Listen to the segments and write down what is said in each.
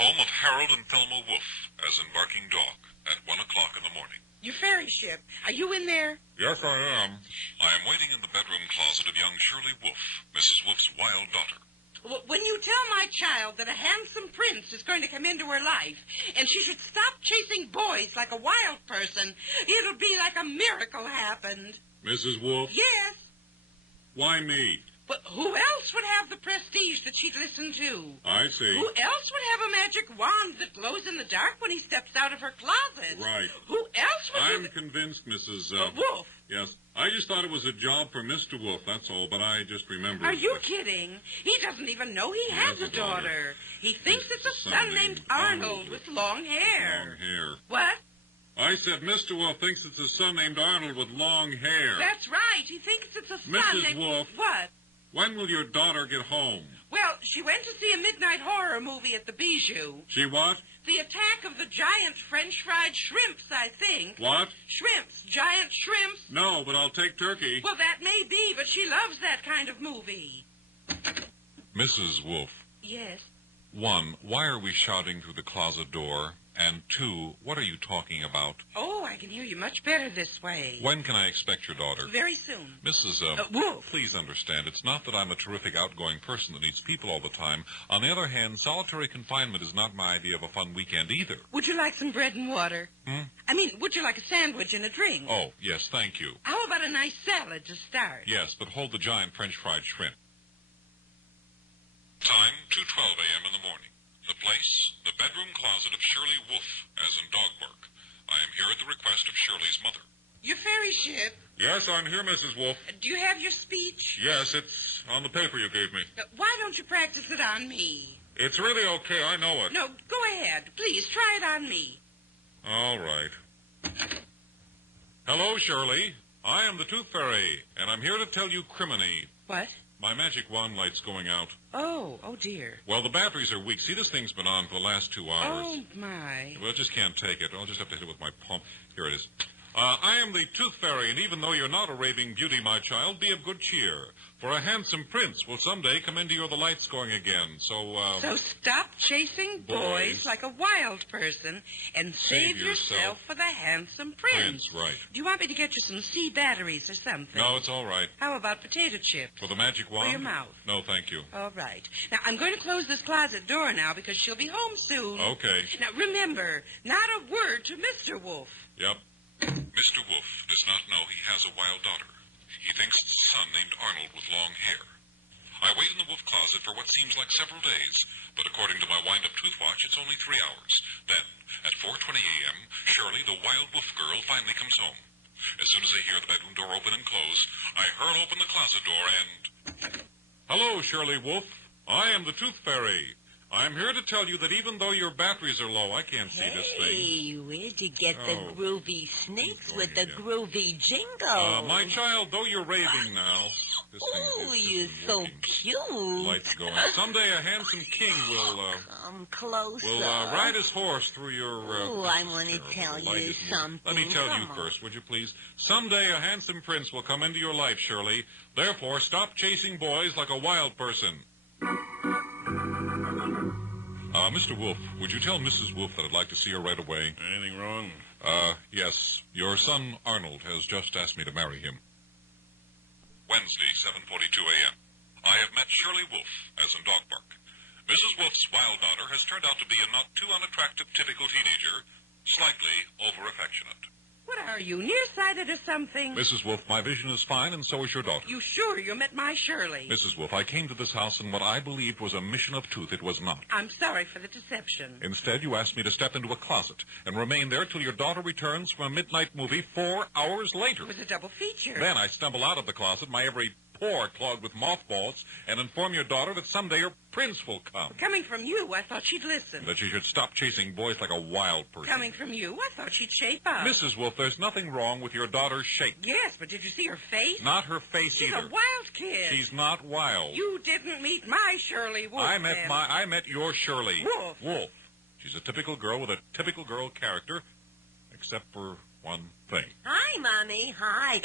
home of Harold and Thelma Wolf as in Barking Dog at 1 o'clock in the morning. Your fairy ship. Are you in there? Yes, I am. I am waiting in the bedroom closet of young Shirley Wolf, Mrs. Wolf's wild daughter. When you tell my child that a handsome prince is going to come into her life, and she should stop chasing boys like a wild person, it'll be like a miracle happened. Mrs. Wolf? Yes. Why me? But who else would have the prestige that she'd listen to? I see. Who else would have a magic wand that glows in the dark when he steps out of her closet? Right. Who else would... I'm convinced, Mrs. Wolf. Yes. I just thought it was a job for Mr. Wolf, that's all, but I just remembered. Are you kidding? He doesn't even know he has a daughter. He thinks it's a son named Arnold with long hair. Long hair. What? I said Mr. Wolf thinks it's a son named Arnold with long hair. That's right. He thinks it's a son Mrs. named... Wolf. What? When will your daughter get home? Well, she went to see a midnight horror movie at the Bijou. She what? The attack of the giant French fried shrimps, I think. What? Shrimps. Giant shrimps. No, but I'll take turkey. Well, that may be, but she loves that kind of movie. Mrs. Wolf. Yes? 1, why are we shouting through the closet door? And 2, what are you talking about? Oh, I can hear you much better this way. When can I expect your daughter? Very soon. Mrs. Wolf. Please understand, it's not that I'm a terrific outgoing person that needs people all the time. On the other hand, solitary confinement is not my idea of a fun weekend either. Would you like some bread and water? I mean, would you like a sandwich and a drink? Oh, yes, thank you. How about a nice salad to start? Yes, but hold the giant French fried shrimp. Time, 2:12 a.m. in the morning. The place, the bedroom closet of Shirley Wolf, as in dog bark. I am here at the request of Shirley's mother. Your fairy ship. Yes, I'm here, Mrs. Wolf. Do you have your speech? Yes, it's on the paper you gave me. Why don't you practice it on me? It's really okay, I know it. No, go ahead. Please, try it on me. All right. Hello, Shirley. I am the Tooth Fairy, and I'm here to tell you criminy. What? My magic wand light's going out. Oh dear. Well, the batteries are weak. See, this thing's been on for the last 2 hours. Oh, my. Well, I just can't take it. I'll just have to hit it with my palm. Here it is. I am the Tooth Fairy, and even though you're not a raving beauty, my child, be of good cheer. For a handsome prince will someday come into your the lights going again. So stop chasing boys like a wild person and save yourself for the handsome prince. Right. Do you want me to get you some C batteries or something? No, it's all right. How about potato chips? For the magic wand? For your mouth. No, thank you. All right. Now, I'm going to close this closet door now because she'll be home soon. Okay. Now, remember, not a word to Mr. Wolf. Yep. Mr. Wolf does not know he has a wild daughter. He thinks it's a son named Arnold with long hair. I wait in the wolf closet for what seems like several days, but according to my wind-up tooth watch, it's only 3 hours. Then, at 4:20 a.m., Shirley, the wild wolf girl, finally comes home. As soon as I hear the bedroom door open and close, I hurl open the closet door and... Hello, Shirley Wolf. I am the Tooth Fairy. I'm here to tell you that even though your batteries are low, I can't see this thing. Hey, where'd you get the groovy snakes with the groovy jingle? My child, though you're raving now... Oh, you're so cute. Lights going. Someday a handsome king will, Come closer. will ride his horse through your... Oh, I want to tell you something. Let me tell you first, would you please? Someday a handsome prince will come into your life, Shirley. Therefore, stop chasing boys like a wild person. Mr. Wolf, would you tell Mrs. Wolf that I'd like to see her right away? Anything wrong? Yes. Your son, Arnold, has just asked me to marry him. Wednesday, 7:42 a.m. I have met Shirley Wolf, as in dog bark. Mrs. Wolf's wild daughter has turned out to be a not too unattractive typical teenager, slightly over-affectionate. What are you, nearsighted or something? Mrs. Wolf, my vision is fine, and so is your daughter. You sure you met my Shirley? Mrs. Wolf, I came to this house in what I believed was a mission of truth. It was not. I'm sorry for the deception. Instead, you asked me to step into a closet and remain there till your daughter returns from a midnight movie 4 hours later. It was a double feature. Then I stumble out of the closet, my every pore clogged with mothballs, and inform your daughter that someday her prince will come. Coming from you, I thought she'd listen. That she should stop chasing boys like a wild person. Coming from you, I thought she'd shape up. Mrs. Wolf, there's nothing wrong with your daughter's shape. Yes, but did you see her face? Not her face either. She's a wild kid. She's not wild. You didn't meet my Shirley Wolf. I met your Shirley. Wolf. She's a typical girl with a typical girl character, except for one thing. Hi, Mommy. Hi.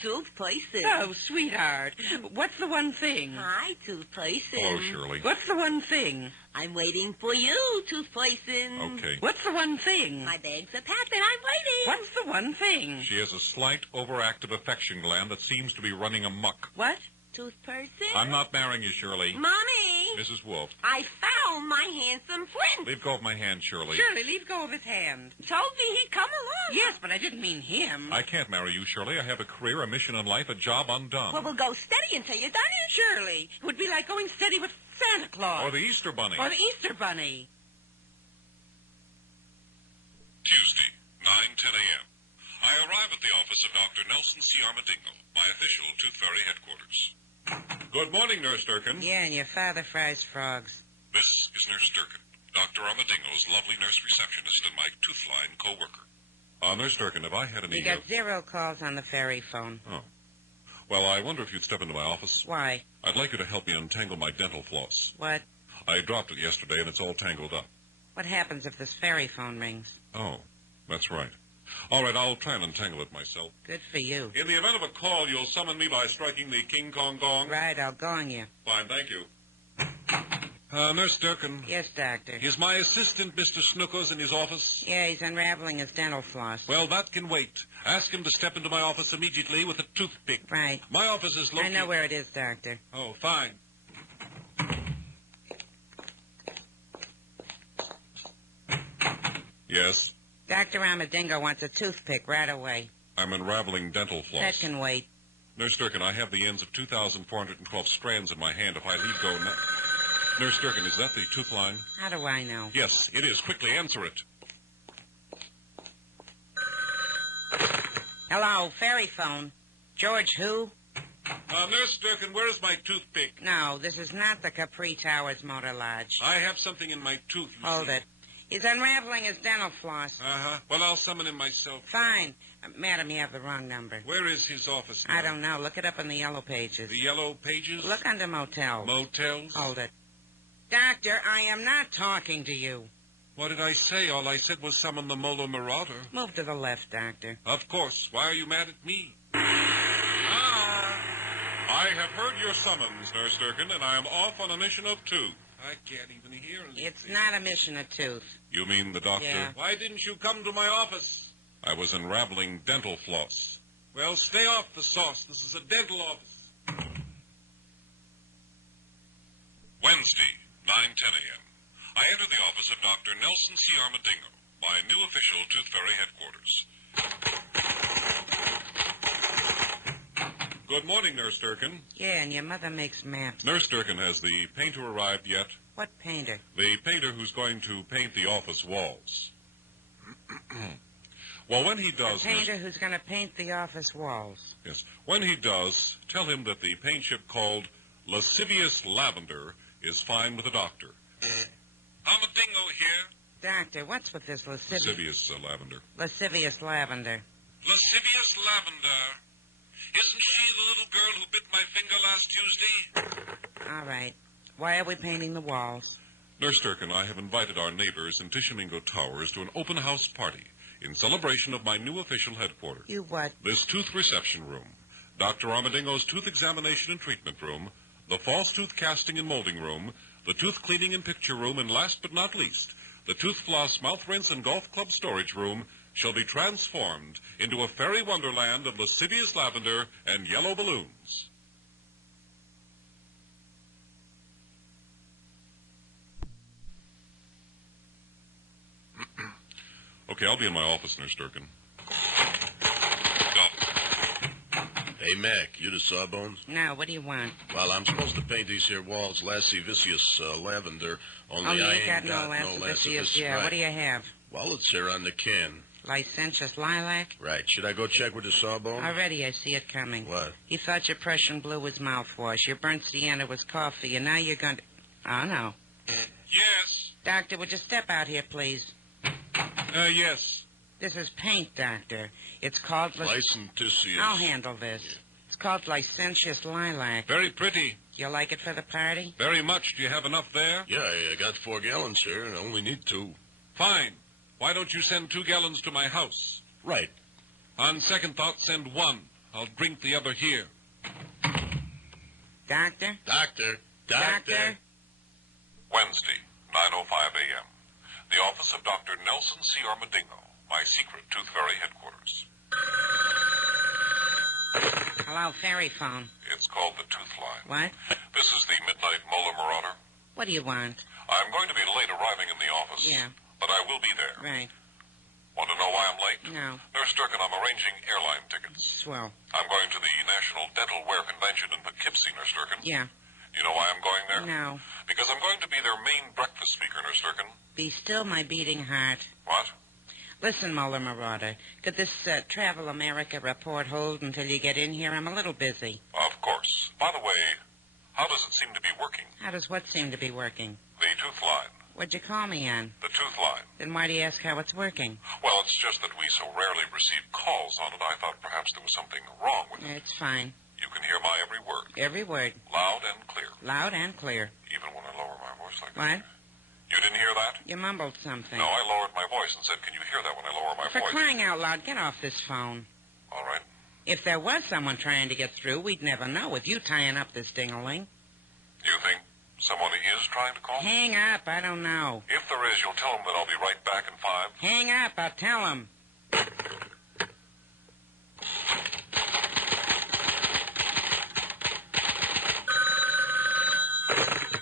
Two places. Oh, sweetheart. What's the one thing? Hi, two places. Hello, Shirley. What's the one thing? I'm waiting for you, Tooth Poison. Okay. What's the one thing? My bags are packed and I'm waiting. What's the one thing? She has a slight overactive affection gland that seems to be running amok. What? Tooth Person? I'm not marrying you, Shirley. Mommy! Mrs. Wolf. I found my handsome prince. Leave go of my hand, Shirley. Shirley, leave go of his hand. Told me he'd come along. Yes, but I didn't mean him. I can't marry you, Shirley. I have a career, a mission in life, a job undone. Well, we'll go steady until you're done it. Shirley, it would be like going steady with Santa Claus. Or the Easter Bunny. Or the Easter Bunny. Tuesday, 9:10 a.m. I arrive at the office of Dr. Nelson C. Armadillo, my official Tooth Fairy headquarters. Good morning, Nurse Durkin. Yeah, and your father fries frogs. This is Nurse Durkin, Dr. Armadillo's lovely nurse receptionist and my tooth-line co-worker. Nurse Durkin, have I had any... You got 0 calls on the fairy phone. Oh. Well, I wonder if you'd step into my office. Why? I'd like you to help me untangle my dental floss. What? I dropped it yesterday, and it's all tangled up. What happens if this fairy phone rings? Oh, that's right. All right, I'll try and untangle it myself. Good for you. In the event of a call, you'll summon me by striking the King Kong gong? Right, I'll gong you. Fine, thank you. Nurse Durkin. Yes, doctor. Is my assistant, Mr. Snookers, in his office? Yeah, he's unraveling his dental floss. Well, that can wait. Ask him to step into my office immediately with a toothpick. Right. My office is located... I know where it is, doctor. Oh, fine. Yes? Dr. Armadillo wants a toothpick right away. I'm unraveling dental floss. That can wait. Nurse Durkin, I have the ends of 2,412 strands in my hand. If I leave go now... Nurse Durkin, is that the tooth line? How do I know? Yes, it is. Quickly, answer it. Hello, fairy phone. George who? Nurse Durkin, where is my toothpick? No, this is not the Capri Towers Motor Lodge. I have something in my tooth, you Hold see. it. He's unraveling his dental floss. Uh-huh. Well, I'll summon him myself. Fine. Madam, you have the wrong number. Where is his office now? I don't know. Look it up in the yellow pages. The yellow pages? Look under motels. Motels? Hold it. Doctor, I am not talking to you. What did I say? All I said was summon the Molar Marauder. Move to the left, Doctor. Of course. Why are you mad at me? I have heard your summons, Nurse Durkin, and I am off on a mission of 2. I can't even hear anything. It's not a mission of tooth. You mean the doctor? Yeah. Why didn't you come to my office? I was unraveling dental floss. Well, stay off the sauce. This is a dental office. Wednesday, 9:10 a.m. I enter the office of Dr. Nelson C. Armadillo, my new official Tooth Fairy headquarters. Good morning, Nurse Durkin. Yeah, and your mother makes maps. Nurse Durkin, has the painter arrived yet? What painter? The painter who's going to paint the office walls. Well, when he does... The painter who's going to paint the office walls. Yes. When he does, tell him that the paint ship called Lascivious Lavender is fine with the doctor. Armadillo here. Doctor, what's with this Lascivious Lavender. lascivious lavender? Lascivious Lavender. Isn't she the little girl who bit my finger last Tuesday? All right. Why are we painting the walls? Nurse Durkin, I have invited our neighbors in Tishomingo Towers to an open house party in celebration of my new official headquarters. You what? This tooth reception room, Dr. Armadillo's tooth examination and treatment room, the false tooth casting and molding room, the tooth cleaning and picture room, and last but not least, the tooth floss, mouth rinse, and golf club storage room shall be transformed into a fairy wonderland of lascivious lavender and yellow balloons. Okay, I'll be in my office, Nurse Durkin. Hey, Mac, you the Sawbones? No, what do you want? Well, I'm supposed to paint these here walls lascivious lavender, only you I ain't got no lascivious. lascivious. Yeah, Right. what do you have? Well, it's here on the can. Licentious lilac? Right. Should I go check with the Sawbone? Already I see it coming. What? You thought your Prussian blue was mouthwash. Your burnt sienna was coffee, and now you're going to... Oh, no. Yes. Doctor, would you step out here, please? Yes. This is paint, Doctor. It's called... Licentious. I'll handle this. It's called licentious lilac. Very pretty. You like it for the party? Very much. Do you have enough there? Yeah, I got 4 gallons here, and I only need 2. Fine. Why don't you send 2 gallons to my house? Right. On second thought, send 1. I'll drink the other here. Doctor? Doctor. Doctor? Wednesday, 9:05 a.m. The office of Dr. Nelson C. Armadillo, my secret Tooth Fairy headquarters. Hello, fairy phone. It's called the Tooth Line. What? This is the Midnight Molar Marauder. What do you want? I'm going to be late arriving in the office. Yeah. But I will be there. Right. Want to know why I'm late? No. Nurse Durkin, I'm arranging airline tickets. Swell. I'm going to the National Dental Wear Convention in Poughkeepsie, Nurse Durkin. Yeah. You know why I'm going there? No. Because I'm going to be their main breakfast speaker, Nurse Durkin. Be still, my beating heart. What? Listen, Molar Marauder, could this Travel America report hold until you get in here? I'm a little busy. Of course. By the way, how does it seem to be working? How does what seem to be working? The Tooth Line. What'd you call me on? The Tooth Line. Then why do you ask how it's working? Well, it's just that we so rarely receive calls on it, I thought perhaps there was something wrong with it. It's fine. You can hear my every word. Every word. Loud and clear. Loud and clear. Even when I lower my voice like What? that. You didn't hear that? You mumbled something. No, I lowered my voice and said, can you hear that when I lower my For voice? crying out loud, get off this phone. All right. If there was someone trying to get through, we'd never know with you tying up this ding-a-ling. You think someone is trying to call? Hang up, I don't know. If there is, you'll tell them that I'll be right back in 5. Hang up, I'll tell him.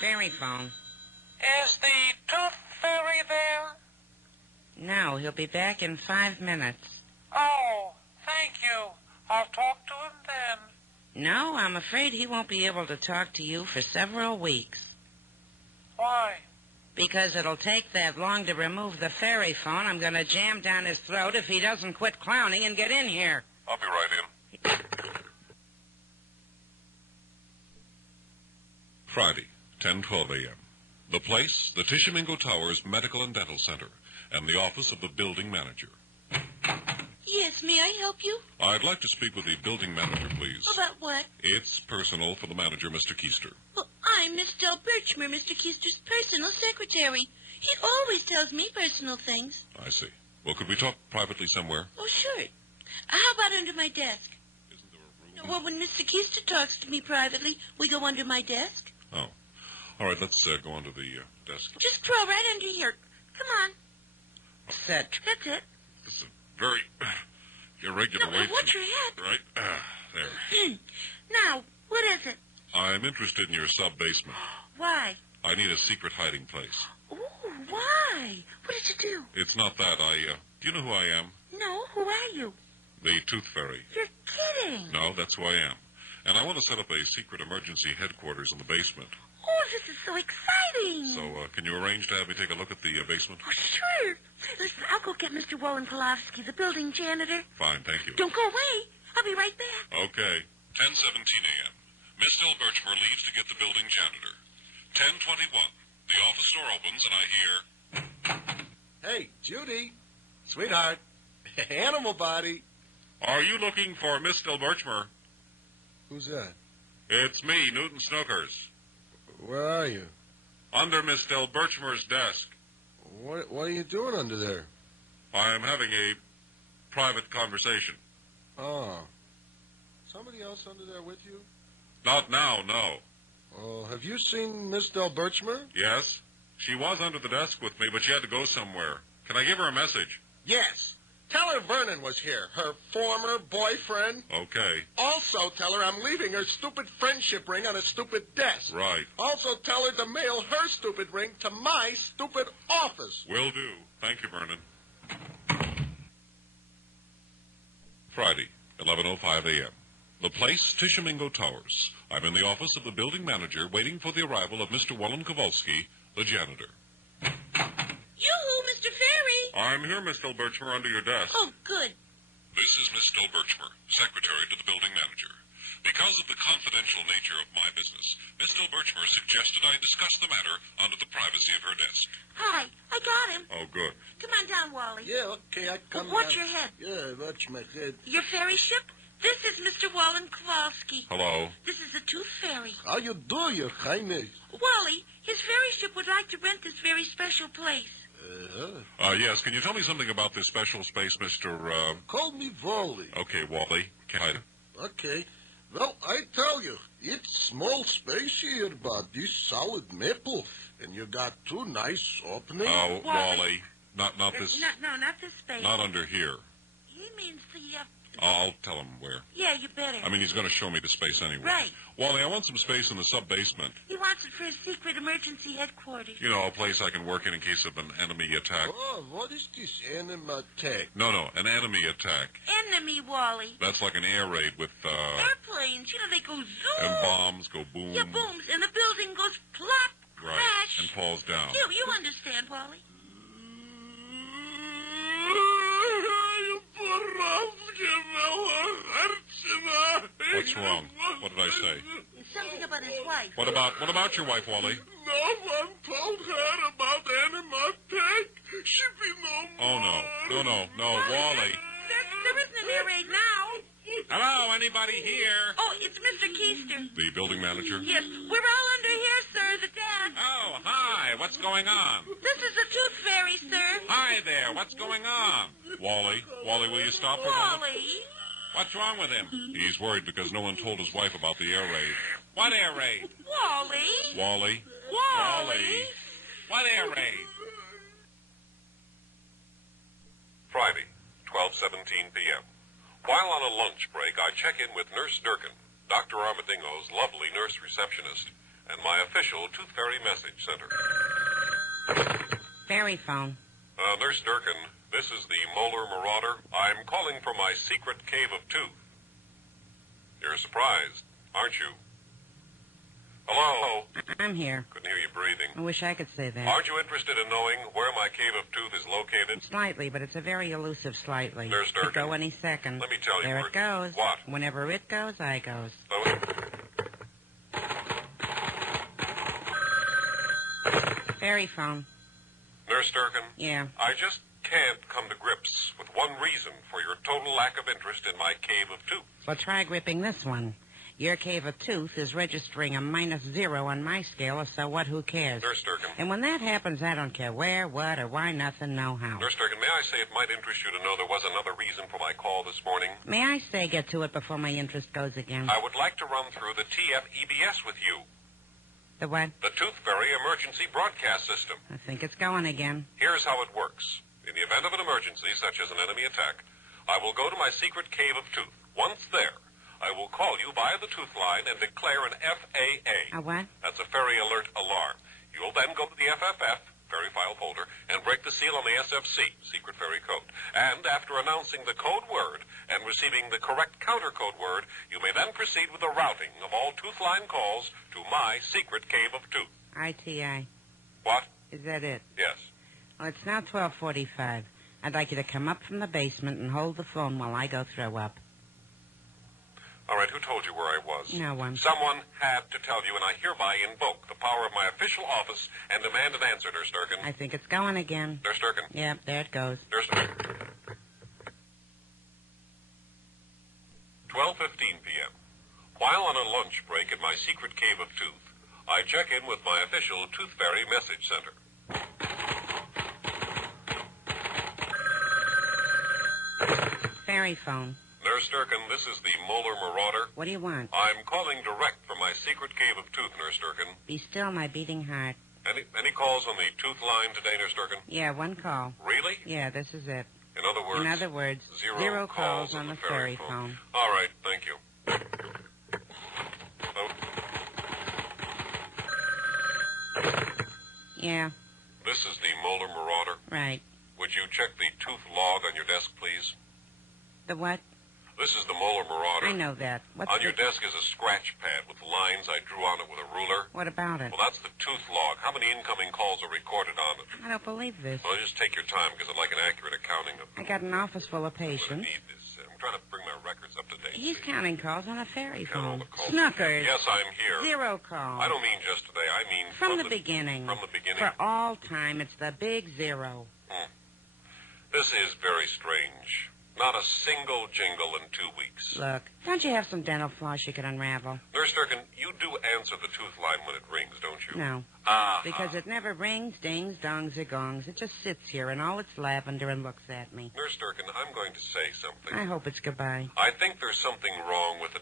Fairy phone. Is the Tooth Fairy there? No, he'll be back in 5 minutes. Oh, thank you. I'll talk to him then. No, I'm afraid he won't be able to talk to you for several weeks. Why? Because it'll take that long to remove the fairy phone. I'm going to jam down his throat if he doesn't quit clowning and get in here. I'll be right in. Friday, 10:12 a.m. The place, the Tishomingo Towers Medical and Dental Center, and the office of the building manager. Yes, may I help you? I'd like to speak with the building manager, please. About what? It's personal for the manager, Mr. Keister. Well, I'm Miss Del Birchmer, Mr. Keister's personal secretary. He always tells me personal things. I see. Well, could we talk privately somewhere? Oh, sure. How about under my desk? Isn't there a room? Well, when Mr. Keister talks to me privately, we go under my desk. Oh. All right, let's go onto the desk. Just crawl right under here. Come on. Set. That's it. It's a very irregular way. Watch your head. Right? There. Now, what is it? I'm interested in your sub-basement. Why? I need a secret hiding place. Oh, why? What did you do? It's not that. Do you know who I am? No, who are you? The Tooth Fairy. You're kidding. No, that's who I am. And I want to set up a secret emergency headquarters in the basement. Oh, this is so exciting. So, can you arrange to have me take a look at the basement? Oh, sure. Listen, I'll go get Mr. Wolenkolowski, the building janitor. Fine, thank you. Don't go away. I'll be right back. Okay. 10:17 a.m. Miss Del Birchmer leaves to get the building janitor. 10:21. The office door opens and I hear... Hey, Judy. Sweetheart. Animal body. Are you looking for Miss Del Birchmer? Who's that? It's me, Newton Snookers. Where are you? Under Miss Del Birchmer's desk. What are you doing under there? I'm having a private conversation. Oh. Somebody else under there with you? Not now, no. Oh, have you seen Miss Del Birchmer? Yes? She was under the desk with me, but she had to go somewhere. Can I give her a message? Yes. Tell her Vernon was here, her former boyfriend. Okay. Also tell her I'm leaving her stupid friendship ring on a stupid desk. Right. Also tell her to mail her stupid ring to my stupid office. Will do. Thank you, Vernon. Friday, 11:05 a.m. The place, Tishomingo Towers. I'm in the office of the building manager waiting for the arrival of Mr. Wolenkolowski, the janitor. Yoo-hoo, Mr. Fairy. I'm here, Miss Del Birchmer, under your desk. Oh, good. This is Miss Del Birchmer, secretary to the building manager. Because of the confidential nature of my business, Miss Del Birchmer suggested I discuss the matter under the privacy of her desk. Hi, I got him. Oh, good. Come on down, Wally. Yeah, okay, I come Watch down. your head. Yeah, watch my head. Your fairy ship? This is Mr. Wolenkolowski. Hello. This is the Tooth Fairy. How you do, Your Highness? Wally, his fairy ship would like to rent this very special place. Yes, can you tell me something about this special space, Mr. Call me Wally. Okay, Wally. Can I... Okay. Well, I tell you, it's small space here, but this solid maple, and you got two nice openings. Oh, Wally, not this, No, not this space. not under here. He means the... I'll tell him where. Yeah, you better. I mean, he's going to show me the space anyway. Right. Wally, I want some space in the sub-basement. He wants it for his secret emergency headquarters. You know, a place I can work in case of an enemy attack. Oh, what is this enemy attack? No, an enemy attack. Enemy, Wally. That's like an air raid with, Airplanes. You know, they go zoom. and bombs go boom. Yeah, booms, and the building goes plop, Right, crash. and falls down. You understand, Wally. What's wrong? What did I say? Something about his wife. What about your wife, Wally? No one told her about enemy attack. She be no more. Oh, no, Wally. There isn't an air raid now. Hello, anybody here? Oh, it's Mr. Keister. The building manager? Yes, we're all under here, sir, the dad. Oh, hi, what's going on? This is the Tooth Fairy, sir. Hi there, what's going on? Wally, will you stop for a moment? Wally. What's wrong with him? He's worried because no one told his wife about the air raid. What air raid? Wally. Wally? What air raid? Friday, 12:17 p.m. While on a lunch break, I check in with Nurse Durkin, Dr. Armadillo's lovely nurse receptionist, and my official Tooth Fairy message center. Fairy phone. Nurse Durkin, this is the Molar Marauder. I'm calling for my secret cave of tooth. You're surprised, aren't you? Hello? I'm here. Couldn't hear you breathing. I wish I could say that. Aren't you interested in knowing where my cave of tooth is located? Slightly, but it's a very elusive slightly. Nurse Durkin. Could go any second. Let me tell you There where it goes. What? Whenever it goes, I goes. Fairy phone. Nurse Durkin? Yeah. I just can't come to grips with one reason for your total lack of interest in my cave of tooth. Well, try gripping this one. Your cave of tooth is registering a -0 on my scale of so what, who cares? Nurse Durkin. And when that happens, I don't care where, what, or why, nothing, no how. Nurse Durkin, may I say it might interest you to know there was another reason for my call this morning? May I say get to it before my interest goes again? I would like to run through the TFEBS with you. The what? The Tooth Fairy Emergency Broadcast System. I think it's going again. Here's how it works. In the event of an emergency, such as an enemy attack, I will go to my secret cave of tooth. Once there, I will call you via the tooth line and declare an FAA. A what? That's a Fairy Alert Alarm. You will then go to the FFF, Fairy File Folder, and break the seal on the SFC, Secret Fairy Code. And after announcing the code word and receiving the correct counter code word, you may then proceed with the routing of all tooth line calls to my secret cave of tooth. ITI. What? Is that it? Yes. Well, it's now 12:45. I'd like you to come up from the basement and hold the phone while I go throw up. All right, who told you where I was? No one. Someone had to tell you, and I hereby invoke the power of my official office and demand an answer, Nurse Durkin. I think it's going again. Nurse Durkin. Yep, there it goes. Nurse Durkin. 12:15 p.m. While on a lunch break at my secret cave of tooth, I check in with my official Tooth Fairy message center. Fairy phone. Nurse Durkin, this is the Molar Marauder. What do you want? I'm calling direct from my secret cave of tooth, Nurse Durkin. Be still, my beating heart. Any calls on the tooth line today, Nurse Durkin? Yeah, one call. Really? Yeah, this is it. In other words, zero calls on the fairy phone. All right, thank you. Yeah, This is the Molar Marauder. right. Would you check the tooth log on your desk, please? The what? This is the Molar Marauder. I know that. What's On your the... desk is a scratch pad with lines I drew on it with a ruler. What about it? Well, that's the tooth log. How many incoming calls are recorded on it? I don't believe this. Well, just take your time, because I'd like an accurate accounting of I got an office full of I'm gonna patients. need this. I'm trying to bring my records up to date. He's see? counting calls on a fairy Count all phone. the calls. Snookers. Yes, I'm here. Zero calls. I don't mean just today. I mean From the beginning. From the beginning. For all time, it's the big zero. This is very strange. Not a single jingle in 2 weeks. Look, don't you have some dental floss you could unravel? Nurse Durkin, you do answer the tooth line when it rings, don't you? No. Ah. Because it never rings, dings, dongs, or gongs. It just sits here in all its lavender and looks at me. Nurse Durkin, I'm going to say something. I hope it's goodbye. I think there's something wrong with the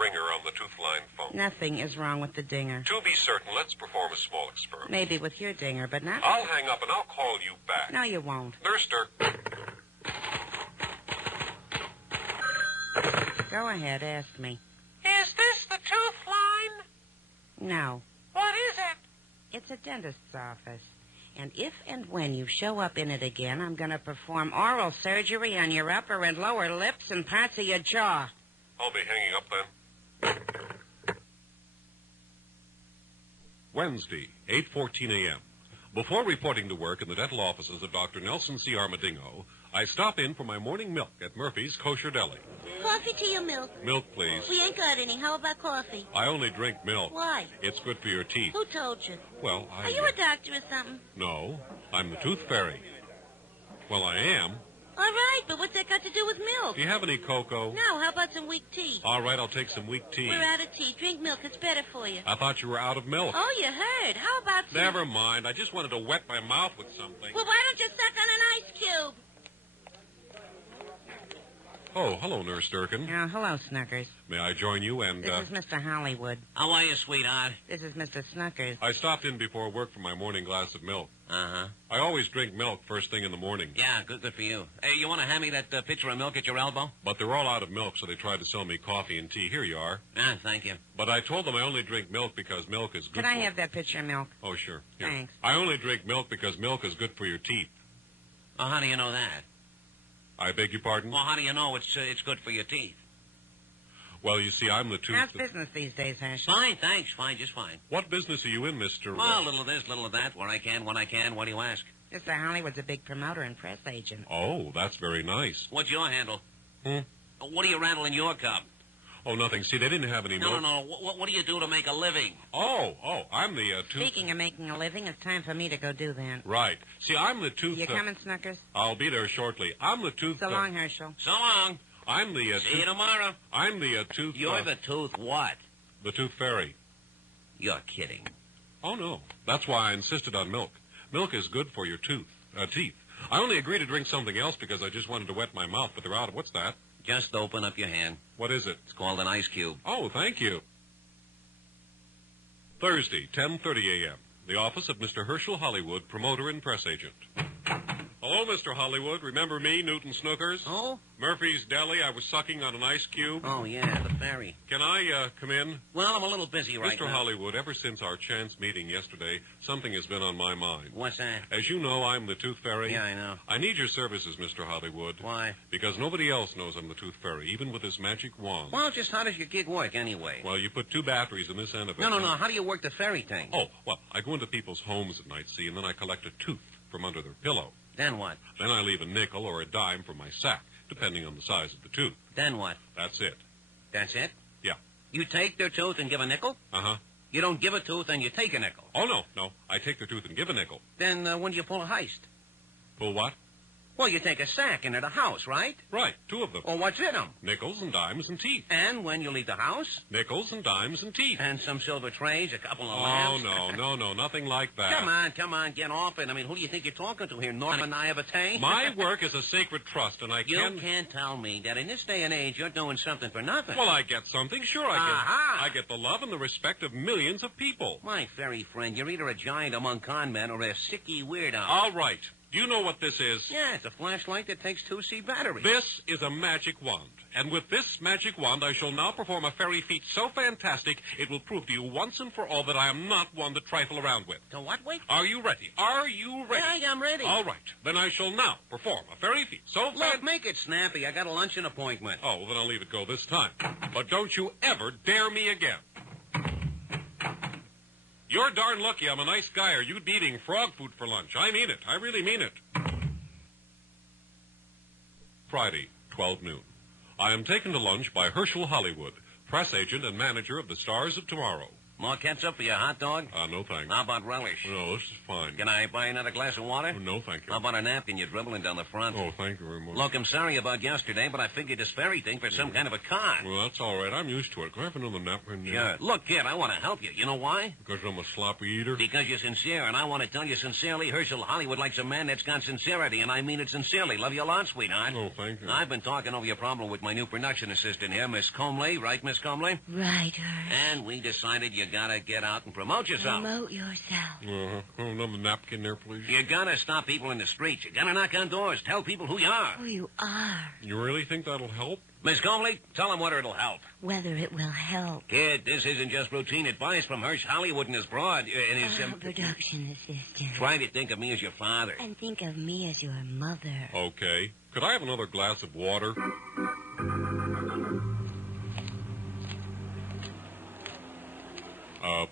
ringer on the tooth line phone. Nothing is wrong with the dinger. To be certain, let's perform a small experiment. Maybe with your dinger, but not... I'll hang up and I'll call you back. No, you won't. Nurse Durkin. Go ahead, ask me. Is this the tooth line? No. What is it? It's a dentist's office. And if and when you show up in it again, I'm going to perform oral surgery on your upper and lower lips and parts of your jaw. I'll be hanging up then. Wednesday, 8:14 a.m. Before reporting to work in the dental offices of Dr. Nelson C. Armadillo, I stop in for my morning milk at Murphy's Kosher Deli. Coffee, tea, or milk? Milk, please. We ain't got any. How about coffee? I only drink milk. Why? It's good for your teeth. Who told you? Well, Are you a doctor or something? No, I'm the tooth fairy. Well, I am. All right, but what's that got to do with milk? Do you have any cocoa? No, how about some weak tea? All right, I'll take some weak tea. We're out of tea. Drink milk. It's better for you. I thought you were out of milk. Oh, you heard. How about some... Never mind. I just wanted to wet my mouth with something. Well, why don't you suck on an ice cube? Oh, hello, Nurse Durkin. Oh, hello, Snookers. May I join you and, This is Mr. Hollywood. How are you, sweetheart? This is Mr. Snookers. I stopped in before work for my morning glass of milk. Uh-huh. I always drink milk first thing in the morning. Yeah, good for you. Hey, you want to hand me that pitcher of milk at your elbow? But they're all out of milk, so they tried to sell me coffee and tea. Here you are. Ah, thank you. But I told them I only drink milk because milk is good Could I have that pitcher of milk? Oh, sure. Here. Thanks. I only drink milk because milk is good for your teeth. Oh, how do you know that? I beg your pardon? Well, how do you know it's good for your teeth? Well, you see, I'm the tooth... How's business these days, Herschel? Fine, thanks. Fine, just fine. What business are you in, Mr. Well, a little of this, little of that, where I can, when I can. What do you ask? Mr. Hollywood's a big promoter and press agent. Oh, that's very nice. What's your handle? Hmm? What do you rattle in your cup? Oh, nothing. See, they didn't have any milk. No. What do you do to make a living? Oh, I'm the tooth... Speaking of making a living, it's time for me to go do that. Right. See, I'm the tooth... You coming, Snookers? I'll be there shortly. I'm the tooth... So long, Herschel. So long. I'm the See you tomorrow. I'm the tooth... You're the tooth what? The tooth fairy. You're kidding. Oh, no. That's why I insisted on milk. Milk is good for your teeth. I only agreed to drink something else because I just wanted to wet my mouth, but they're out of... What's that? Just open up your hand. What is it? It's called an ice cube. Oh, thank you. Thursday, 10:30 a.m. The office of Mr. Herschel Hollywood, promoter and press agent. Hello, Mr. Hollywood. Remember me, Newton Snookers? Oh? Murphy's Deli. I was sucking on an ice cube. Oh, yeah, the ferry. Can I come in? Well, I'm a little busy right now. Mr. Hollywood, ever since our chance meeting yesterday, something has been on my mind. What's that? As you know, I'm the Tooth Fairy. Yeah, I know. I need your services, Mr. Hollywood. Why? Because nobody else knows I'm the Tooth Fairy, even with this magic wand. Well, just how does your gig work anyway? Well, you put 2 batteries in this end of it. No. How do you work the ferry thing? Oh, well, I go into people's homes at night, see, and then I collect a tooth from under their pillow. Then what? Then I leave a nickel or a dime for my sack, depending on the size of the tooth. Then what? That's it. That's it? Yeah. You take their tooth and give a nickel? Uh-huh. You don't give a tooth and you take a nickel? Oh, no. I take their tooth and give a nickel. Then when do you pull a heist? Pull what? Well, you take a sack into the house, right? Right, 2 of them. Well, what's in them? Nickels and dimes and teeth. And when you leave the house? Nickels and dimes and teeth. And some silver trays, a couple of Oh, lamps. no, nothing like that. Come on, get off it. I mean, who do you think you're talking to here, Norman Iavate? My work is a sacred trust, and You can't tell me that in this day and age you're doing something for nothing. Well, I get something. Sure, I get. Aha! I get the love and the respect of millions of people. My fairy friend, you're either a giant among con men or a sicky weirdo. All right. Do you know what this is? Yeah, it's a flashlight that takes 2C batteries. This is a magic wand. And with this magic wand, I shall now perform a fairy feat so fantastic, it will prove to you once and for all that I am not one to trifle around with. To what, wait? Are you ready? Are you ready? Yeah, I'm ready. All right. Then I shall now perform a fairy feat so Look, make it snappy. I got a luncheon appointment. Oh, well, then I'll leave it go this time. But don't you ever dare me again. You're darn lucky I'm a nice guy, or you'd be eating frog food for lunch. I mean it. I really mean it. Friday, 12 noon. I am taken to lunch by Herschel Hollywood, press agent and manager of the Stars of Tomorrow. More ketchup for your hot dog? No, thanks. How about relish? No, this is fine. Can I buy another glass of water? No, thank you. How about a napkin you're dribbling down the front? Oh, thank you very much. Look, I'm sorry about yesterday, but I figured this ferry thing for some kind of a con. Well, that's all right. I'm used to it. Can I have another napkin? Sure. Look, kid, I want to help you. You know why? Because I'm a sloppy eater? Because you're sincere, and I want to tell you sincerely, Herschel Hollywood likes a man that's got sincerity, and I mean it sincerely. Love you a lot, sweetheart. Oh, thank you. I've been talking over your problem with my new production assistant here, Miss Comley. Right, Miss Comley? Right, Hersh. And we decided you gotta get out and promote yourself. Promote yourself. Oh, another napkin there, please. You gotta stop people in the streets. You gotta knock on doors. Tell people who you are. Who you are. You really think that'll help? Miss Comley, tell them whether it'll help. Whether it will help. Kid, this isn't just routine advice from Hirsch Hollywood and his broad. And his Production assistant. Try to think of me as your father. And think of me as your mother. Okay. Could I have another glass of water?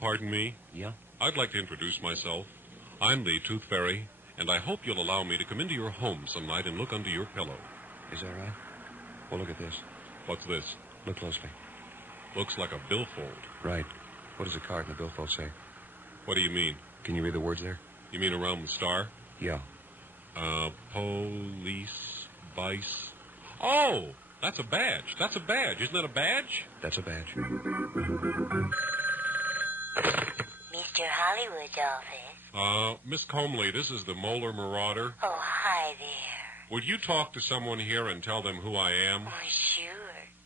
Pardon me? Yeah? I'd like to introduce myself. I'm the Tooth Fairy, and I hope you'll allow me to come into your home some night and look under your pillow. Is that right? Well, look at this. What's this? Look closely. Looks like a billfold. Right. What does the card in the billfold say? What do you mean? Can you read the words there? You mean around the star? Yeah. Police, vice. Oh, that's a badge. That's a badge. Isn't that a badge? That's a badge. Mr. Hollywood's office. Miss Comley, this is the Molar Marauder. Oh, hi there. Would you talk to someone here and tell them who I am? Oh, sure.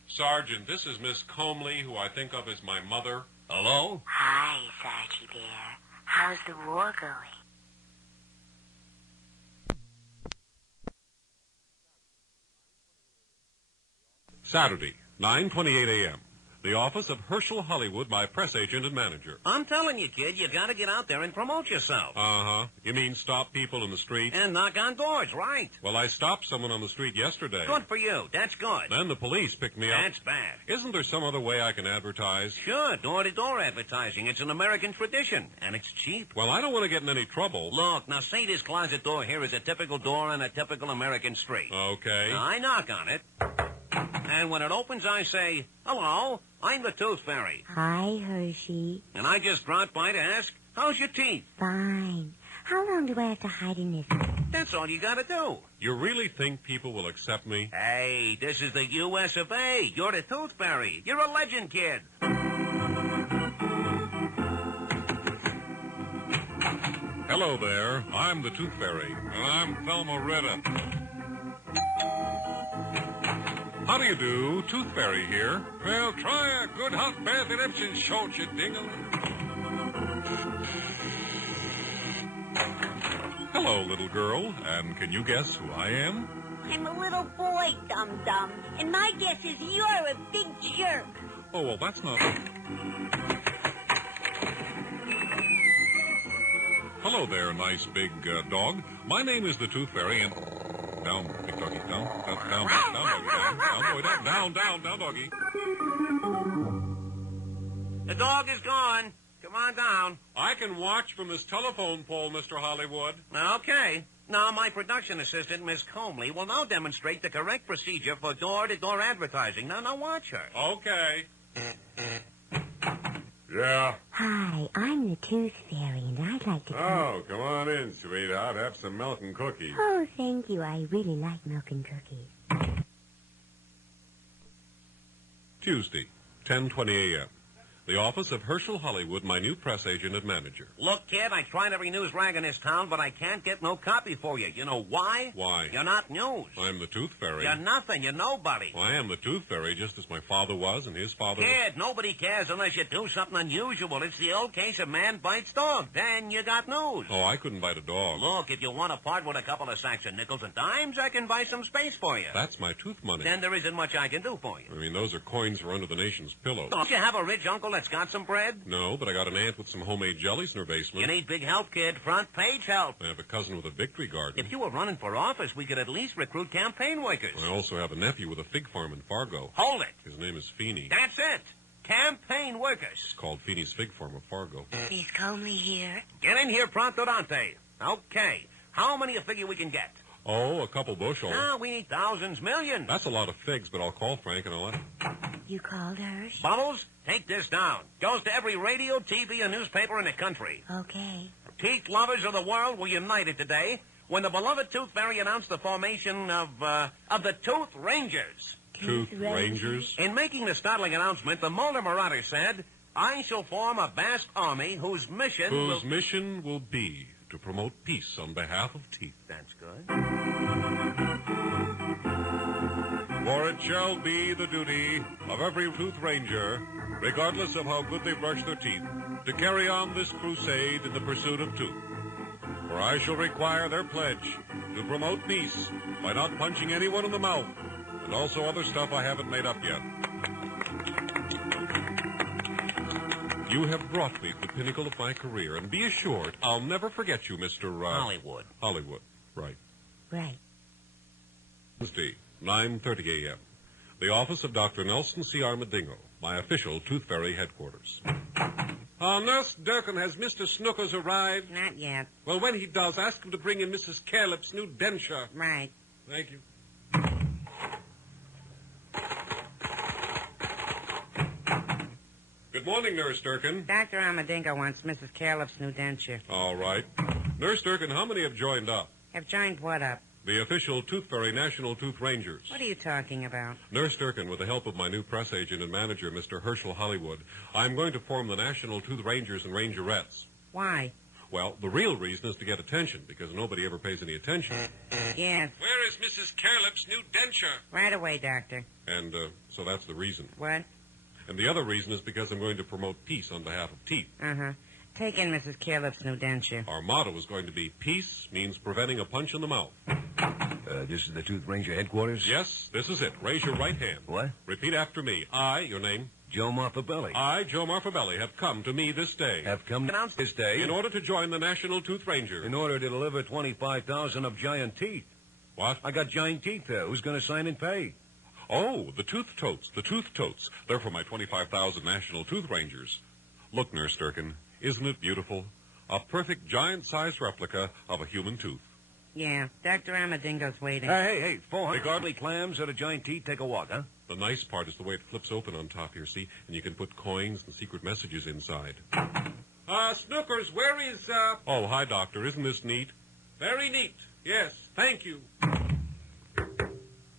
Sergeant, this is Miss Comley, who I think of as my mother. Hello? Hi, Sargy dear. How's the war going? Saturday, 9:28 a.m. The office of Herschel Hollywood, my press agent and manager. I'm telling you, kid, you gotta get out there and promote yourself. Uh-huh. You mean stop people in the street? And knock on doors, right? Well, I stopped someone on the street yesterday. Good for you. That's good. Then the police picked me up. That's bad. Isn't there some other way I can advertise? Sure, door-to-door advertising. It's an American tradition, and it's cheap. Well, I don't want to get in any trouble. Look, now say this closet door here is a typical door on a typical American street. Okay. Now, I knock on it, and when it opens, I say, hello, I'm the Tooth Fairy. Hi, Hershey. And I just dropped by to ask, how's your teeth? Fine. How long do I have to hide in this? That's all you gotta do. You really think people will accept me? Hey, this is the U.S. of A. You're the Tooth Fairy. You're a legend, kid. Hello there. I'm the Tooth Fairy. And I'm Thelma Retta. How do you do? Tooth Fairy here. Well, try a good hot bath in Epsom salt, you dingle. Hello, little girl. And can you guess who I am? I'm a little boy, Dum-Dum, and my guess is you're a big jerk. Oh, well, that's not... Hello there, nice big dog. My name is the Tooth Fairy, and... Down, big doggy, down, doggy. The dog is gone. Come on down. I can watch from this telephone pole, Mr. Hollywood. Okay. Now, my production assistant, Miss Comley, will now demonstrate the correct procedure for door-to-door advertising. Now, watch her. Okay. Yeah. Hi, I'm the Tooth Fairy, and I'd like to... Oh, come on in, sweetheart. Have some milk and cookies. Oh, thank you. I really like milk and cookies. Tuesday, 10:20 a.m. The office of Herschel Hollywood, my new press agent and manager. Look, kid, I tried every news rag in this town, but I can't get no copy for you. You know why? Why? You're not news. I'm the Tooth Fairy. You're nothing. You're nobody. Well, I am the Tooth Fairy, just as my father was and his father... Kid, nobody cares unless you do something unusual. It's the old case of man bites dog. Then you got news. Oh, I couldn't bite a dog. Look, if you want to part with a couple of sacks of nickels and dimes, I can buy some space for you. That's my tooth money. Then there isn't much I can do for you. I mean, those are coins for under the nation's pillow. Don't you have a rich uncle that's got some bread? No, but I got an aunt with some homemade jellies in her basement. You need big help, kid. Front page help. I have a cousin with a victory garden. If you were running for office, we could at least recruit campaign workers. I also have a nephew with a fig farm in Fargo. Hold it. His name is Feeney. That's it. Campaign workers. It's called Feeney's Fig Farm of Fargo. Is Comley here? Get in here pronto dante. Okay. How many you figure we can get? Oh, a couple bushel. No, we need thousands, millions. That's a lot of figs, but I'll call Frank and I'll let him. You called, Hirsch? Bubbles, take this down. Goes to every radio, TV, and newspaper in the country. Okay. Teeth lovers of the world were united today when the beloved Tooth Fairy announced the formation of the Tooth Rangers. Tooth Rangers? In making the startling announcement, the Molar Marauder said, I shall form a vast army whose mission will be to promote peace on behalf of teeth. That's good. For it shall be the duty of every Tooth Ranger, regardless of how good they brush their teeth, to carry on this crusade in the pursuit of tooth. For I shall require their pledge to promote peace by not punching anyone in the mouth, and also other stuff I haven't made up yet. You have brought me to the pinnacle of my career, and be assured I'll never forget you, Mr. Hollywood. Hollywood, right. Right. Wednesday, 9:30 a.m. The office of Dr. Nelson C. Armadillo, my official Tooth Fairy headquarters. Nurse Durkin, has Mr. Snookers arrived? Not yet. Well, when he does, ask him to bring in Mrs. Calip's new denture. Right. Thank you. Good morning, Nurse Durkin. Dr. Armadillo wants Mrs. Calip's new denture. All right. Nurse Durkin, how many have joined up? Have joined what up? The official Tooth Fairy National Tooth Rangers. What are you talking about? Nurse Durkin, with the help of my new press agent and manager, Mr. Herschel Hollywood, I'm going to form the National Tooth Rangers and Rangerettes. Why? Well, the real reason is to get attention, because nobody ever pays any attention. Yes. Where is Mrs. Calip's new denture? Right away, Doctor. And so that's the reason. What? And the other reason is because I'm going to promote peace on behalf of teeth. Uh-huh. Take in Mrs. Calip's new denture. Our motto is going to be, peace means preventing a punch in the mouth. This is the Tooth Ranger headquarters? Yes, this is it. Raise your right hand. What? Repeat after me. I, your name? Joe Marfabelli. I, Joe Marfabelli, have come to me this day. Have come to announce this day. In order to join the National Tooth Rangers. In order to deliver 25,000 of giant teeth. What? I got giant teeth there. Who's going to sign and pay? Oh, the tooth totes. They're for my 25,000 National Tooth Rangers. Look, Nurse Durkin, isn't it beautiful? A perfect giant-sized replica of a human tooth. Yeah, Dr. Armadillo's waiting. Hey, 400 godly clams out of giant teeth. Take a walk, huh? The nice part is the way it flips open on top here, see? And you can put coins and secret messages inside. Snookers, where is, Oh, hi, Doctor. Isn't this neat? Very neat. Yes, thank you.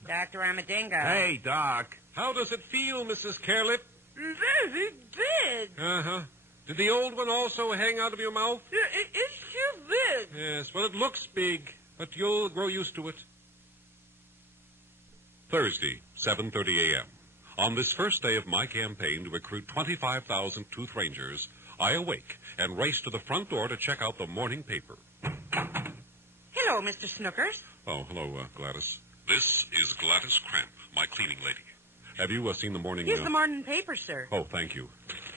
Dr. Armadillo. Hey, Doc. How does it feel, Mrs. Calip? Very big. Uh-huh. Did the old one also hang out of your mouth? It's too big. Yes, well, it looks big, but you'll grow used to it. Thursday, 7:30 a.m. On this first day of my campaign to recruit 25,000 Tooth Rangers, I awake and race to the front door to check out the morning paper. Hello, Mr. Snookers. Oh, hello, Gladys. This is Gladys Cramp, my cleaning lady. Have you seen the morning... Here's the morning paper, sir. Oh, thank you.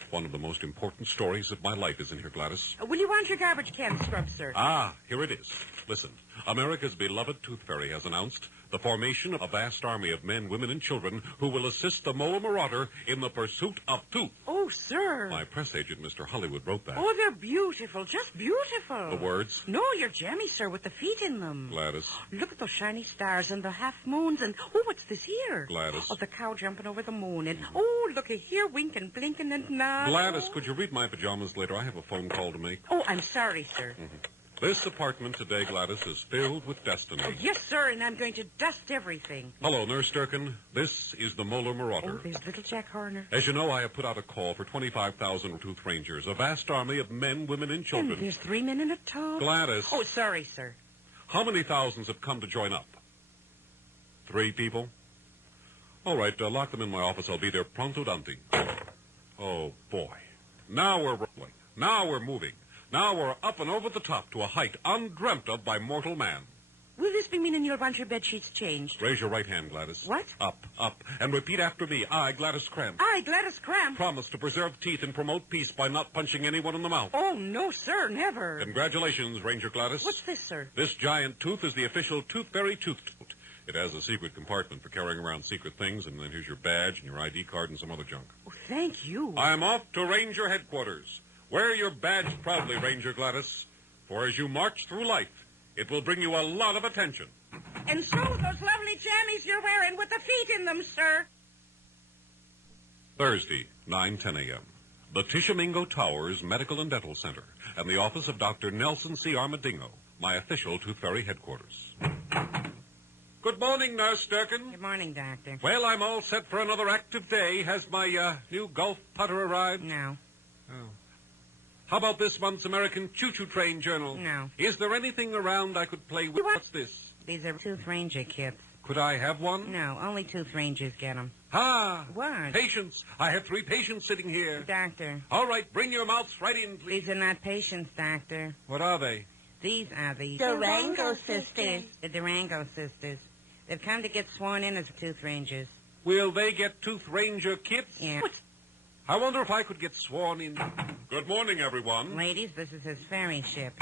One of the most important stories of my life is in here, Gladys. Will you want your garbage can scrubbed, sir? Ah, here it is. Listen, America's beloved Tooth Fairy has announced the formation of a vast army of men, women, and children who will assist the Mola Marauder in the pursuit of tooth. Oh, sir. My press agent, Mr. Hollywood, wrote that. Oh, they're beautiful, just beautiful. The words? No, you're jammy, sir, with the feet in them. Gladys. Look at those shiny stars and the half moons and, oh, what's this here? Gladys. Oh, the cow jumping over the moon and, oh, looky here, winking, blinking and nodding. Gladys, could you read my pajamas later? I have a phone call to make. Oh, I'm sorry, sir. This apartment today, Gladys, is filled with destiny. Oh, yes, sir, and I'm going to dust everything. Hello, Nurse Durkin. This is the Molar Marauder. Oh, there's little Jack Horner. As you know, I have put out a call for 25,000 Tooth Rangers, a vast army of men, women, and children. And there's 3 men in a tub. Gladys. Oh, sorry, sir. How many thousands have come to join up? 3 people? All right, lock them in my office. I'll be there pronto dante. Oh, boy. Now we're rolling. Now we're moving. Now we're up and over the top to a height undreamt of by mortal man. Will this be meaning you'll want your bed sheets changed? Raise your right hand, Gladys. What? Up, up. And repeat after me. I, Gladys Cramp. I, Gladys Cramp. Promise to preserve teeth and promote peace by not punching anyone in the mouth. Oh, no, sir, never. Congratulations, Ranger Gladys. What's this, sir? This giant tooth is the official Tooth Fairy Tooth Tote. It has a secret compartment for carrying around secret things, and then here's your badge and your ID card and some other junk. Oh, thank you. I'm off to Ranger headquarters. Wear your badge proudly, Ranger Gladys, for as you march through life, it will bring you a lot of attention. And so those lovely jammies you're wearing with the feet in them, sir. Thursday, 9:10 a.m. The Tishomingo Towers Medical and Dental Center and the office of Dr. Nelson C. Armadillo, my official Tooth Fairy headquarters. Good morning, Nurse Durkin. Good morning, Doctor. Well, I'm all set for another active day. Has my new golf putter arrived? No. Oh. How about this month's American Choo-Choo Train Journal? No. Is there anything around I could play with? What's this? These are Tooth Ranger kits. Could I have one? No, only Tooth Rangers get them. Ah! What? Patients. I have 3 patients sitting here. Doctor. All right, bring your mouths right in, please. These are not patients, Doctor. What are they? These are the Durango sisters. The Durango sisters. They've come to get sworn in as Tooth Rangers. Will they get Tooth Ranger kits? Yeah. I wonder if I could get sworn in. Good morning, everyone. Ladies, this is his ferry ship.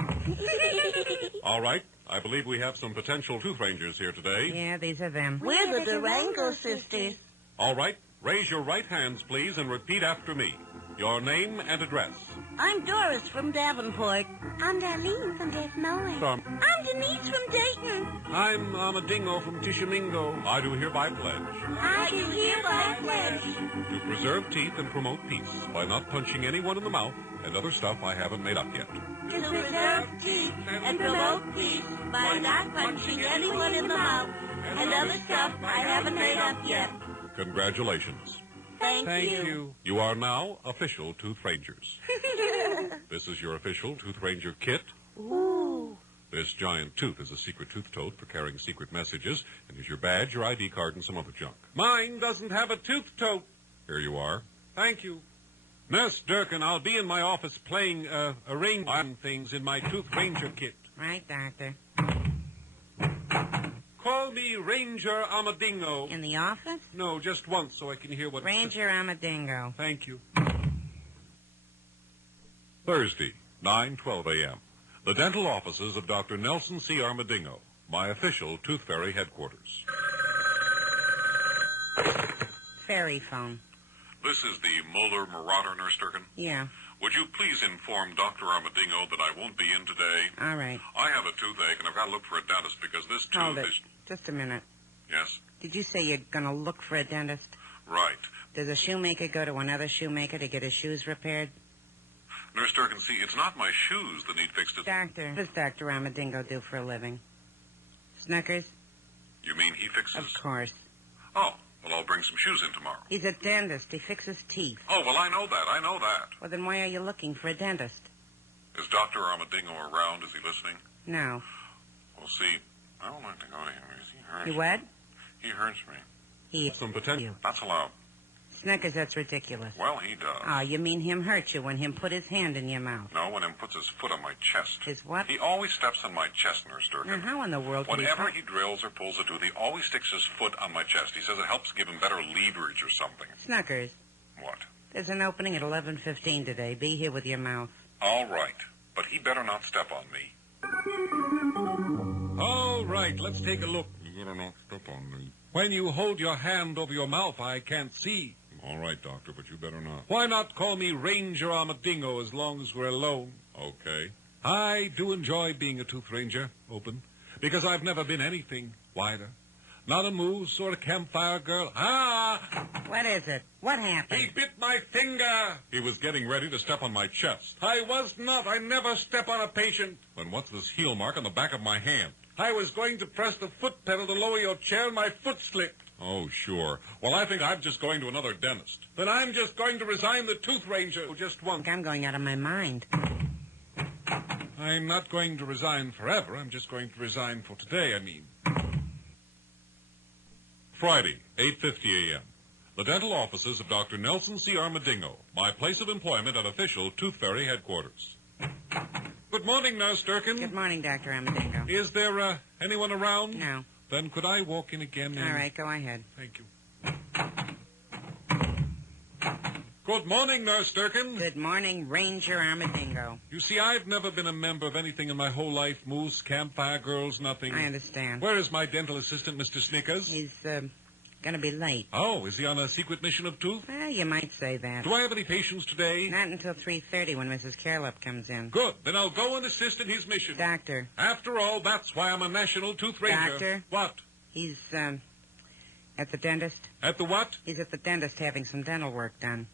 All right. I believe we have some potential Tooth Rangers here today. Yeah, these are them. We're the Durango sisters. All right. Raise your right hands, please, and repeat after me. Your name and address. I'm Doris from Davenport. I'm Darlene from Des Moines. I'm Denise from Dayton. I'm Armadillo from Tishomingo. I do hereby pledge I do hereby pledge to preserve teeth and promote peace by not punching anyone in the mouth and other stuff I haven't made up yet. to preserve teeth and promote peace by not punching anyone in the mouth and other stuff I haven't made up yet. Congratulations. Thank you. You are now official Tooth Rangers. This is your official Tooth Ranger kit. Ooh. This giant tooth is a secret tooth tote for carrying secret messages, and here's your badge, your ID card, and some other junk. Mine doesn't have a tooth tote. Here you are. Thank you. Nurse Durkin, I'll be in my office playing arranging things in my Tooth Ranger kit. Right, Doctor. Call me Ranger Armadillo. In the office? No, just once so I can hear what... Ranger Armadillo. Thank you. Thursday, 9:12 a.m. The dental offices of Dr. Nelson C. Armadillo, my official Tooth Fairy headquarters. Fairy phone. This is the Molar Marauder, Nurse Durkin. Yeah. Would you please inform Dr. Armadillo that I won't be in today? All right. I have a toothache, and I've got to look for a dentist because this Hold tooth it. is... Just a minute. Yes? Did you say you're going to look for a dentist? Right. Does a shoemaker go to another shoemaker to get his shoes repaired? Nurse Durkin, see, it's not my shoes that need fixed. Doctor, what does Dr. Armadillo do for a living? Snookers? You mean he fixes... Of course. Oh, well, I'll bring some shoes in tomorrow. He's a dentist. He fixes teeth. Oh, well, I know that. Well, then why are you looking for a dentist? Is Dr. Armadillo around? Is he listening? No. Well, see, I don't like to go to him. He hurts You what? He hurts me. He... Some potential. That's allowed. Snookers, that's ridiculous. Well, he does. Oh, you mean him hurt you when him put his hand in your mouth? No, when him puts his foot on my chest. His what? He always steps on my chest, Nurse Durkin. Now, how in the world could Whenever he drills or pulls a tooth, he always sticks his foot on my chest. He says it helps give him better leverage or something. Snookers, What? there's an opening at 11:15 today. Be here with your mouth. All right, but he better not step on me. All right, let's take a look. You better not step on me. When you hold your hand over your mouth, I can't see. All right, Doctor, but you better not. Why not call me Ranger Armadillo as long as we're alone? Okay. I do enjoy being a Tooth Ranger, open, because I've never been anything wider. Not a moose or a campfire girl. Ah! What is it? What happened? He bit my finger. He was getting ready to step on my chest. I was not. I never step on a patient. Then what's this heel mark on the back of my hand? I was going to press the foot pedal to lower your chair and my foot slipped. Oh, sure. Well, I think I'm just going to another dentist. Then I'm just going to resign the Tooth Ranger just once. I'm going out of my mind. I'm not going to resign forever. I'm just going to resign for today, I mean. Friday, 8:50 a.m. The dental offices of Dr. Nelson C. Armadillo, my place of employment at official Tooth Fairy headquarters. Good morning, Nurse Durkin. Good morning, Dr. Armadillo. Is there anyone around? No. Then could I walk in again? All right, go ahead. Thank you. Good morning, Nurse Durkin. Good morning, Ranger Armadillo. You see, I've never been a member of anything in my whole life. Moose, campfire girls, nothing. I understand. Where is my dental assistant, Mr. Snickers? He's Gonna be late. Oh, is he on a secret mission of tooth? Well, you might say that. Do I have any patients today? Not until 3:30 when Mrs. Carelip comes in. Good. Then I'll go and assist in his mission. Doctor. After all, that's why I'm a National Tooth Ranger. Doctor. What? He's, at the dentist. At the what? He's at the dentist having some dental work done.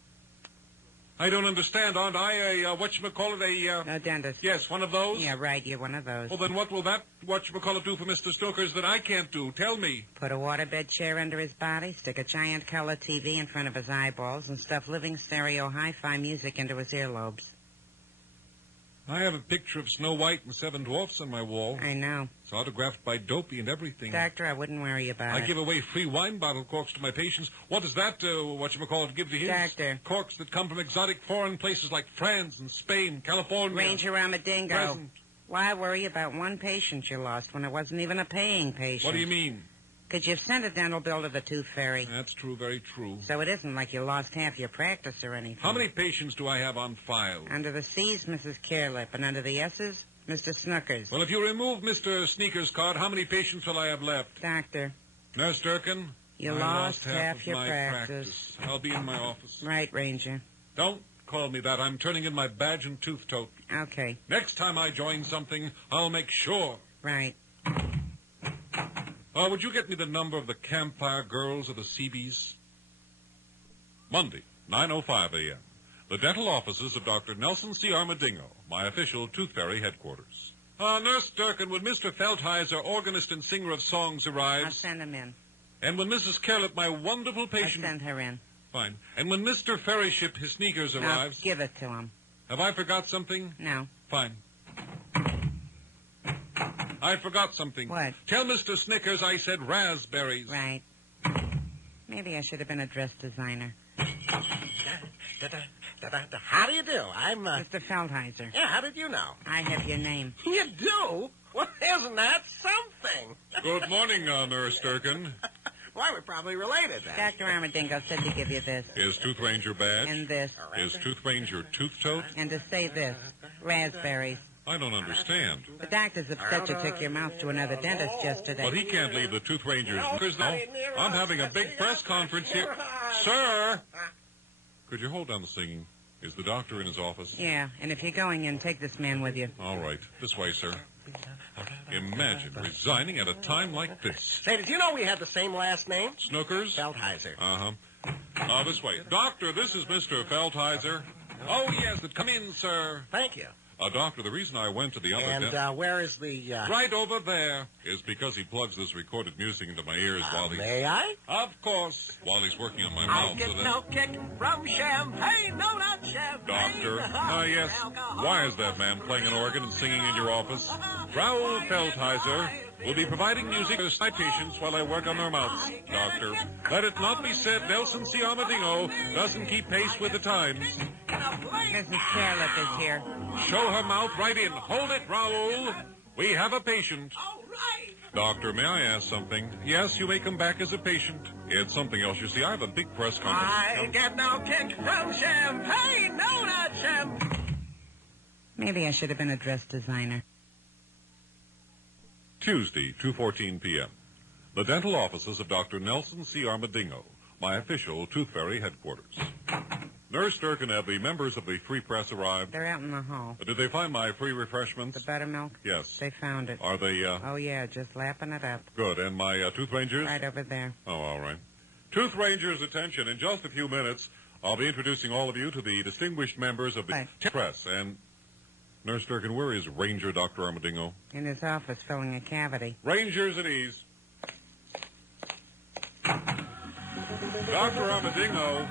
I don't understand. Aren't I A dentist. Yes, one of those? Yeah, right. You're one of those. Well, then what will that whatchamacallit do for Mr. Snookers that I can't do? Tell me. Put a waterbed chair under his body, stick a giant color TV in front of his eyeballs, and stuff living stereo hi-fi music into his earlobes. I have a picture of Snow White and Seven Dwarfs on my wall. I know. It's autographed by Dopey and everything. Doctor, I wouldn't worry about it. I give away free wine bottle corks to my patients. What does that, give to his? Doctor. Corks that come from exotic foreign places like France and Spain, California. Ranger Ramadingo. Present. Why worry about one patient you lost when it wasn't even a paying patient? What do you mean? Because you've sent a dental bill to the Tooth Fairy. That's true, very true. So it isn't like you lost half your practice or anything. How many patients do I have on file? Under the C's, Mrs. Carelip, and under the S's, Mr. Snookers. Well, if you remove Mr. Sneakers' card, how many patients will I have left? Doctor. Nurse Durkin? You I lost half of your my practice. I'll be in my office. Right, Ranger. Don't call me that. I'm turning in my badge and tooth tote. Okay. Next time I join something, I'll make sure. Right. Would you get me the number of the Campfire Girls of the Seabees? Monday, 9:05 a.m. The dental offices of Dr. Nelson C. Armadillo, my official Tooth Fairy headquarters. Nurse Durkin, when Mr. Feldheiser, organist and singer of songs, I'll arrives... send him in. And when Mrs. Carelip, my wonderful patient... I'll send her in. Fine. And when Mr. Ferryship, his sneakers, Now, arrives... give it to him. Have I forgot something? No. Fine. I forgot something. What? Tell Mr. Snickers I said raspberries. Right. Maybe I should have been a dress designer. How do you do? I'm, Mr. Feldheiser. Yeah, how did you know? I have your name. You do? Well, isn't that something? Good morning, Nurse Durkin. Why, we're probably related, then. Dr. Armadillo said to give you this. His Tooth Ranger badge? And this. His Tooth Ranger tooth tote? And to say this. Raspberries. I don't understand. The doctor's upset you took your mouth to another dentist yesterday. But he can't leave the Tooth Ranger's because now I'm having a big press conference here. Sir! Could you hold down the singing? Is the doctor in his office? Yeah, and if you're going in, take this man with you. All right. This way, sir. Imagine resigning at a time like this. Say, did you know we had the same last name? Snookers? Feldheiser. Uh-huh. This way. Doctor, this is Mr. Feldheiser. Oh, yes, come in, sir. Thank you. Doctor, the reason I went to the other And where is the... Right over there is because he plugs this recorded music into my ears while he's... May I? Of course. While he's working on my I mouth. get no kick from champagne, no, not champagne. Doctor. Yes. Why is that man playing an organ and singing in your office? Raoul Feldheiser will be providing music to my patients while I work on their mouths. Doctor, let it not be said Nelson C. Armadillo doesn't keep pace with the times. Mrs. Carelip is here. Show her mouth right in. Hold it, Raoul. We have a patient. All right. Doctor, may I ask something? Yes, you may come back as a patient. It's something else. You see, I have a big press conference. I get no kick from champagne, no, not champagne. Maybe I should have been a dress designer. Tuesday, 2:14 p.m. The dental offices of Dr. Nelson C. Armadillo, my official Tooth Fairy headquarters. Nurse Durkin, have the members of the Free Press arrived? They're out in the hall. Did they find my free refreshments? The buttermilk? Yes. They found it. Are they, Oh, yeah, just lapping it up. Good. And my Tooth Rangers? Right over there. Oh, all right. Tooth Rangers, attention. In just a few minutes, I'll be introducing all of you to the distinguished members of the press. And, Nurse Durkin, where is Ranger Dr. Armadillo? In his office, filling a cavity. Rangers at ease. Dr. Armadillo,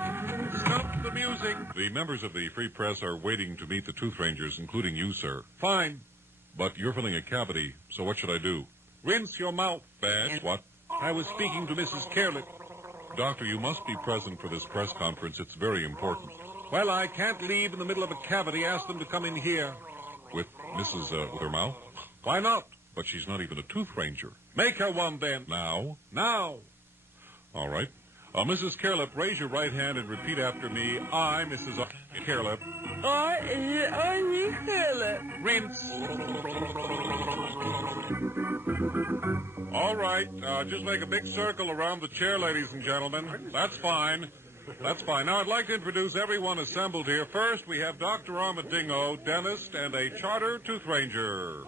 stop the music. The members of the Free Press are waiting to meet the Tooth Rangers, including you, sir. Fine. But you're filling a cavity, so what should I do? Rinse your mouth, Badge. What? I was speaking to Mrs. Carelip. Doctor, you must be present for this press conference. It's very important. Well, I can't leave in the middle of a cavity. Ask them to come in here. With Mrs. With her mouth? Why not? But she's not even a Tooth Ranger. Make her one then. Now. All right. Mrs. Carelip, raise your right hand and repeat after me. I, Mrs. Carelip. I Philip. Rinse. All right, just make a big circle around the chair, ladies and gentlemen. That's fine. That's fine. Now, I'd like to introduce everyone assembled here. First, we have Dr. Armadillo, dentist, and a charter tooth ranger.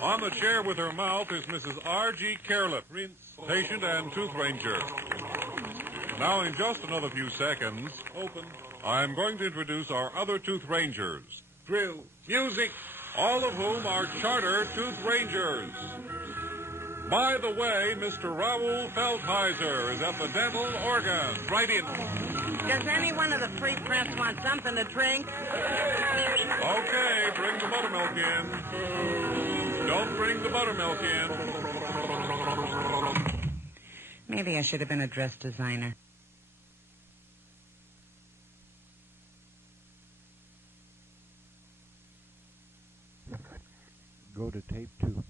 On the chair with her mouth is Mrs. R.G. Carelip, patient and tooth ranger. Now, in just another few seconds, I'm going to introduce our other tooth rangers. Drill, music, all of whom are charter tooth rangers. By the way, Mr. Raoul Feldheiser is at the dental organ. Right in. Does any one of the free press want something to drink? Okay, bring the buttermilk in. Don't bring the buttermilk in. Maybe I should have been a dress designer. Go to tape 2.